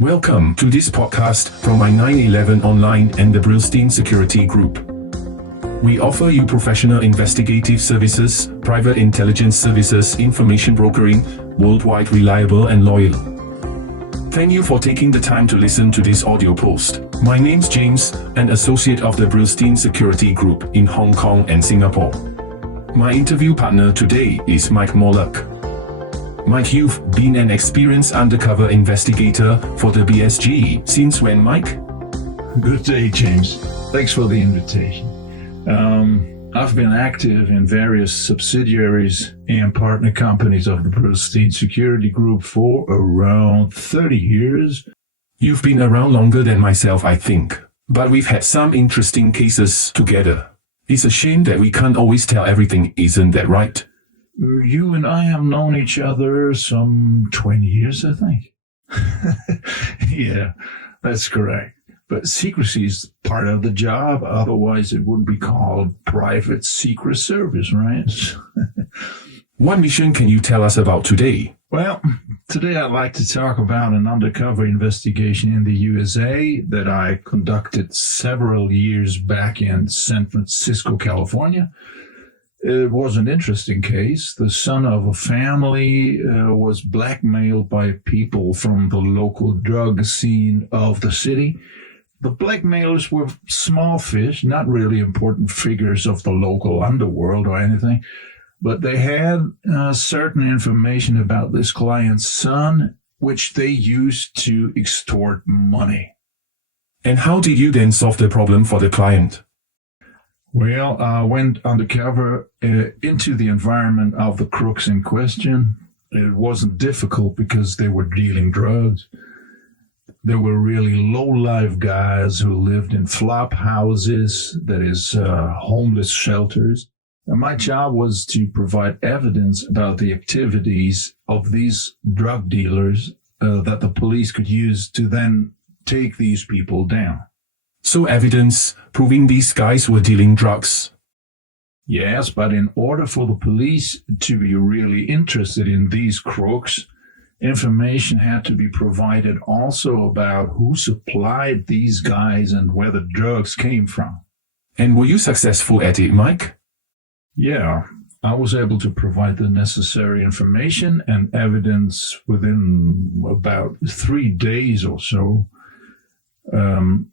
Welcome to this podcast from i911 Online and the Brillstein Security Group. We offer you professional investigative services, private intelligence services, information brokering, worldwide reliable and loyal. Thank you for taking the time to listen to this audio post. My name's James, an associate of the Brillstein Security Group in Hong Kong and Singapore. My interview partner today is Mike Morlock. Mike, you've been an experienced undercover investigator for the BSG. Since when, Mike? Good day, James. Thanks for the invitation. I've been active in various subsidiaries and partner companies of the Brillstein Security Group for around 30 years. You've been around longer than myself, I think. But we've had some interesting cases together. It's a shame that we can't always tell everything, isn't that right? You and I have known each other some 20 years, I think. Yeah, that's correct. But secrecy is part of the job. Otherwise, it wouldn't be called private secret service, right? What mission can you tell us about today? Well, today I'd like to talk about an undercover investigation in the USA that I conducted several years back in San Francisco, California. It was an interesting case. The son of a family was blackmailed by people from the local drug scene of the city. The blackmailers were small fish, not really important figures of the local underworld or anything, but they had certain information about this client's son, which they used to extort money. And how did you then solve the problem for the client? Well, I went undercover into the environment of the crooks in question. It wasn't difficult because they were dealing drugs. They were really low-life guys who lived in flop houses, that is, homeless shelters. And my job was to provide evidence about the activities of these drug dealers that the police could use to then take these people down. So evidence proving these guys were dealing drugs. Yes, but in order for the police to be really interested in these crooks, information had to be provided also about who supplied these guys and where the drugs came from. And were you successful at it, Mike? Yeah, I was able to provide the necessary information and evidence within about 3 days or so.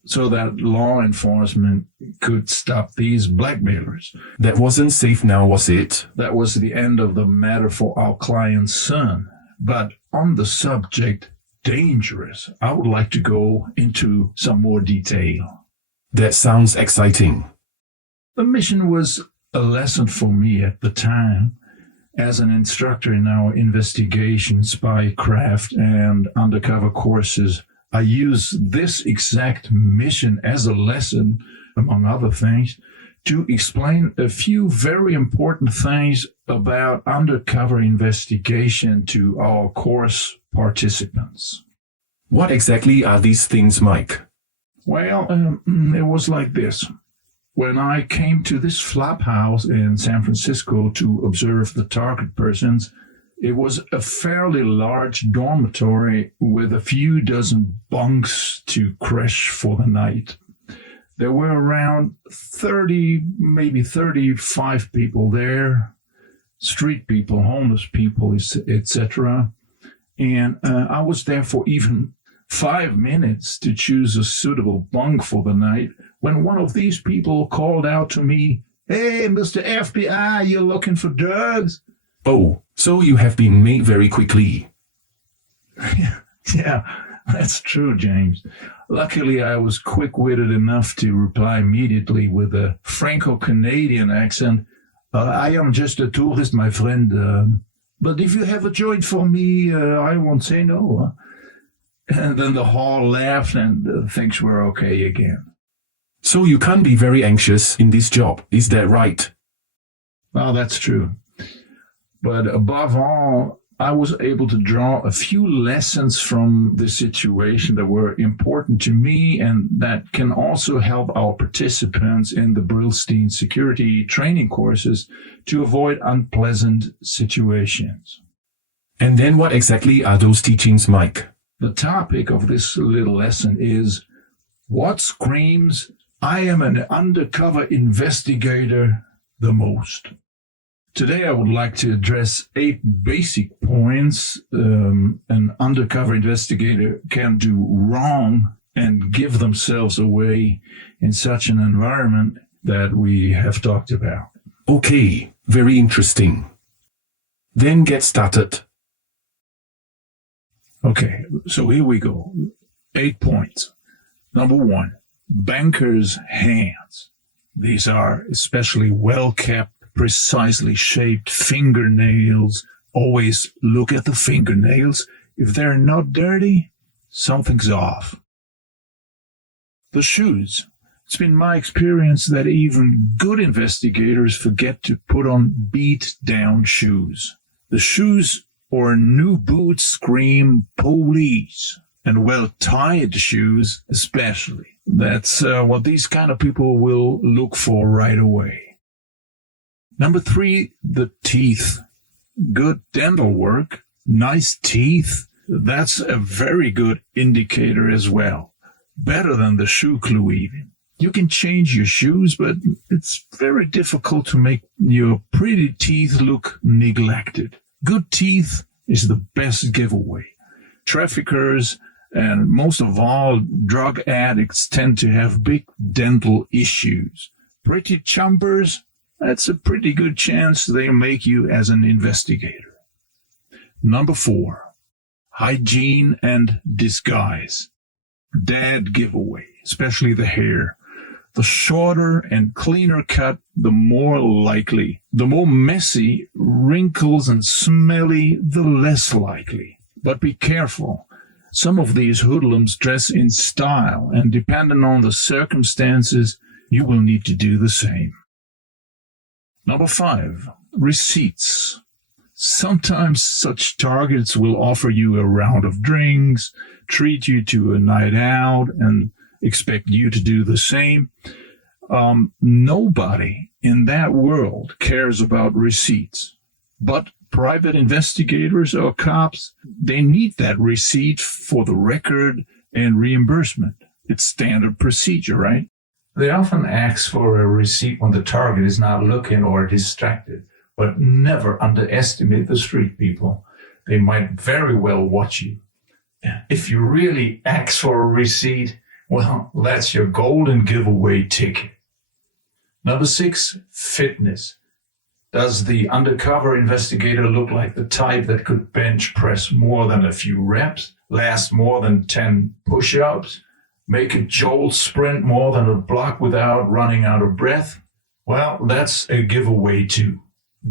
So that law enforcement could stop these blackmailers. That wasn't safe now, was it? That was the end of the matter for our client's son. But on the subject, dangerous, I would like to go into some more detail. That sounds exciting. The mission was a lesson for me at the time. As an instructor in our investigation, Spycraft, and undercover courses, I use this exact mission as a lesson, among other things, to explain a few very important things about undercover investigation to our course participants. What exactly are these things, Mike? Well, it was like this. When I came to this flop house in San Francisco to observe the target persons, it was a fairly large dormitory with a few dozen bunks to crash for the night. There were around 30, maybe 35 people there, street people, homeless people, etc. And I was there for even 5 minutes to choose a suitable bunk for the night when one of these people called out to me, "Hey, Mr. FBI, you're looking for drugs?" Oh, so you have been made very quickly. Yeah, that's true, James. Luckily, I was quick-witted enough to reply immediately with a Franco-Canadian accent. "I am just a tourist, my friend. But if you have a joint for me, I won't say no." And then the hall laughed and things were okay again. So you can't be very anxious in this job, is that right? Well, that's true. But above all, I was able to draw a few lessons from the situation that were important to me and that can also help our participants in the Brillstein security training courses to avoid unpleasant situations. And then what exactly are those teachings, Mike? The topic of this little lesson is what screams, "I am an undercover investigator," the most. Today I would like to address 8 basic points an undercover investigator can do wrong and give themselves away in such an environment that we have talked about. Okay, very interesting. Then get started. Okay, so here we go. 8 points. Number 1, bankers' hands. These are especially well-kept, precisely shaped fingernails. Always look at the fingernails. If they're not dirty, something's off. The shoes. It's been my experience that even good investigators forget to put on beat-down shoes. The shoes or new boots scream police, and well-tied shoes especially. That's what these kind of people will look for right away. Number 3, the teeth. Good dental work, nice teeth, that's a very good indicator as well. Better than the shoe clue even. You can change your shoes, but it's very difficult to make your pretty teeth look neglected. Good teeth is the best giveaway. Traffickers and most of all drug addicts tend to have big dental issues. Pretty chumpers, that's a pretty good chance they'll make you as an investigator. Number 4, hygiene and disguise. Dead giveaway, especially the hair. The shorter and cleaner cut, the more likely. The more messy, wrinkles and smelly, the less likely. But be careful. Some of these hoodlums dress in style, and depending on the circumstances, you will need to do the same. Number 5, receipts. Sometimes such targets will offer you a round of drinks, treat you to a night out, and expect you to do the same. Nobody in that world cares about receipts. But private investigators or cops, they need that receipt for the record and reimbursement. It's standard procedure, right? They often ask for a receipt when the target is not looking or distracted, but never underestimate the street people. They might very well watch you. If you really ask for a receipt, well, that's your golden giveaway ticket. Number 6, fitness. Does the undercover investigator look like the type that could bench press more than a few reps, last more than 10 push-ups, make a jolt sprint more than a block without running out of breath? Well, that's a giveaway too.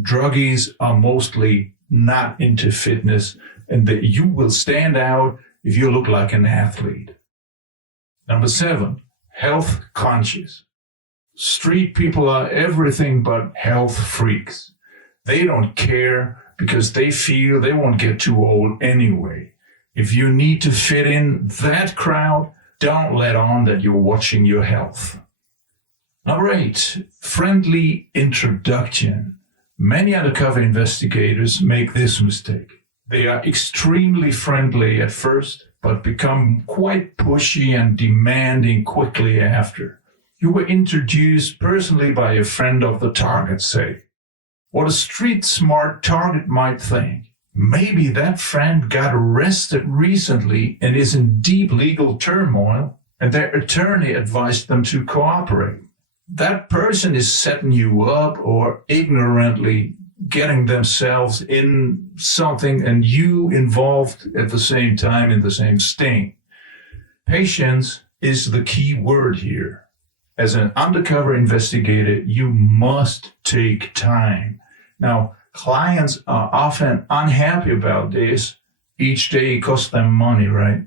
Druggies are mostly not into fitness, and that you will stand out if you look like an athlete. Number 7, health conscious. Street people are everything but health freaks. They don't care because they feel they won't get too old anyway. If you need to fit in that crowd, don't let on that you're watching your health. Number 8, friendly introduction. Many undercover investigators make this mistake. They are extremely friendly at first, but become quite pushy and demanding quickly after. You were introduced personally by a friend of the target, say. What a street-smart target might think. Maybe that friend got arrested recently and is in deep legal turmoil, and their attorney advised them to cooperate. That person is setting you up or ignorantly getting themselves in something and you involved at the same time in the same sting. Patience is the key word here. As an undercover investigator, you must take time. Now, clients are often unhappy about this. Each day costs them money, right?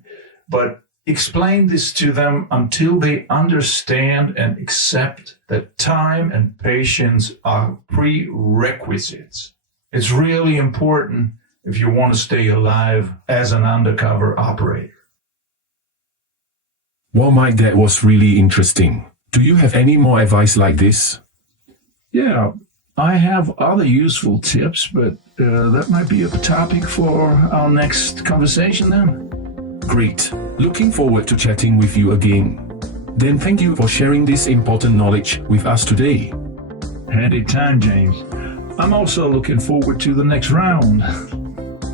But explain this to them until they understand and accept that time and patience are prerequisites. It's really important if you want to stay alive as an undercover operator. Well, Mike, that was really interesting. Do you have any more advice like this? Yeah, I have other useful tips, but that might be a topic for our next conversation then. Great. Looking forward to chatting with you again. Then thank you for sharing this important knowledge with us today. Anytime, James. I'm also looking forward to the next round.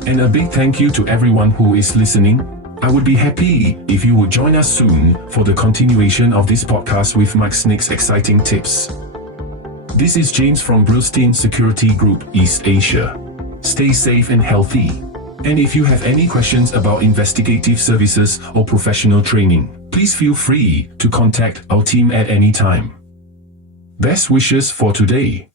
And a big thank you to everyone who is listening. I would be happy if you would join us soon for the continuation of this podcast with Mike's next exciting tips. This is James from Brillstein Security Group, East Asia. Stay safe and healthy. And if you have any questions about investigative services or professional training, please feel free to contact our team at any time. Best wishes for today.